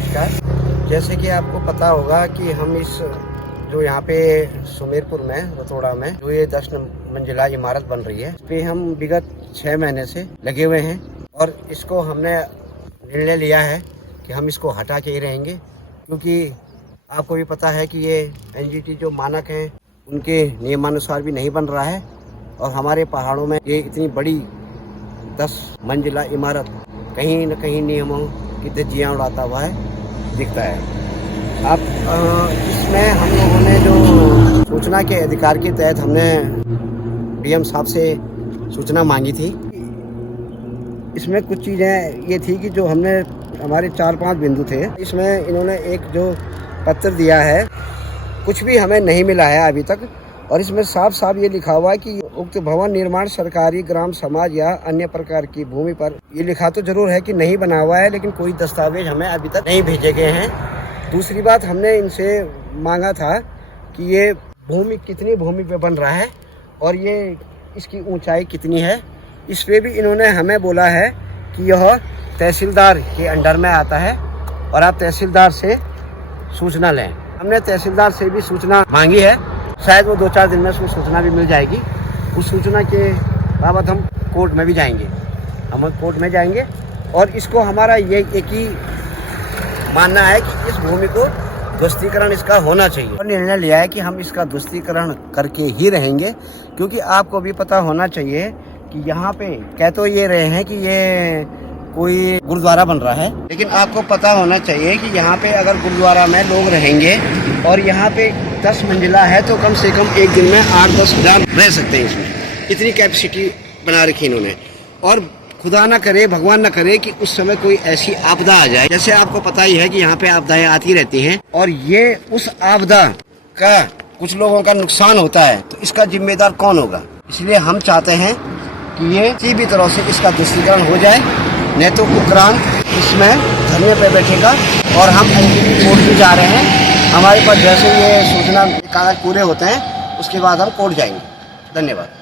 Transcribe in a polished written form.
नमस्कार। जैसे कि आपको पता होगा कि हम इस जो यहाँ पे सुमेरपुर में रतोड़ा में जो ये 10 मंजिला इमारत बन रही है, इस पे हम विगत 6 महीने से लगे हुए हैं और इसको हमने निर्णय लिया है कि हम इसको हटा के ही रहेंगे, क्योंकि आपको भी पता है कि ये एनजीटी जो मानक हैं उनके नियमानुसार भी नहीं बन रहा है और हमारे पहाड़ों में ये इतनी बड़ी 10 मंजिला इमारत कहीं न कहीं नियमों की धज्जियाँ उड़ाता हुआ है दिखता है। अब इसमें हम लोगों ने जो सूचना के अधिकार के तहत हमने डीएम साहब से सूचना मांगी थी। इसमें कुछ चीज़ें ये थी कि जो हमने हमारे 4-5 बिंदु थे, इसमें इन्होंने एक जो पत्र दिया है कुछ भी हमें नहीं मिला है अभी तक, और इसमें साफ साफ ये लिखा हुआ है कि उक्त भवन निर्माण सरकारी ग्राम समाज या अन्य प्रकार की भूमि पर, ये लिखा तो जरूर है कि नहीं बना हुआ है, लेकिन कोई दस्तावेज हमें अभी तक नहीं भेजे गए हैं। दूसरी बात, हमने इनसे मांगा था कि ये भूमि कितनी भूमि पे बन रहा है और ये इसकी ऊंचाई कितनी है। इस पे भी इन्होंने हमें बोला है कि यह तहसीलदार के अंडर में आता है और आप तहसीलदार से सूचना लें। हमने तहसीलदार से भी सूचना मांगी है, शायद वो 2-4 दिन में उसमें सूचना भी मिल जाएगी। उस सूचना के बाबत हम कोर्ट में भी जाएंगे, हम कोर्ट में जाएंगे और इसको हमारा ये एक ही मानना है कि इस भूमि को ध्वस्तीकरण इसका होना चाहिए और निर्णय लिया है कि हम इसका ध्वस्तीकरण करके ही रहेंगे, क्योंकि आपको भी पता होना चाहिए कि यहाँ पे कह तो ये रहे हैं कि ये कोई गुरुद्वारा बन रहा है, लेकिन आपको पता होना चाहिए कि यहाँ पे अगर गुरुद्वारा में लोग रहेंगे और यहाँ पे 10 मंजिला है तो कम से कम एक दिन में 8-10 हज़ार रह सकते हैं। इसमें इतनी कैपेसिटी बना रखी इन्होंने, और खुदा ना करे, भगवान ना करे कि उस समय कोई ऐसी आपदा आ जाए। जैसे आपको पता ही है कि यहाँ पे आपदाएं आती रहती हैं और ये उस आपदा का कुछ लोगों का नुकसान होता है, तो इसका जिम्मेदार कौन होगा। इसलिए हम चाहते हैं कि ये किसी भी तरह से इसका ध्वस्तीकरण हो जाए, नहीं तो उपरांत इसमें धरने पे बैठेगा और हम कोर्ट भी जा रहे हैं। हमारे पास जैसे ये सूचना कागज पूरे होते हैं उसके बाद हम कोर्ट जाएंगे। धन्यवाद।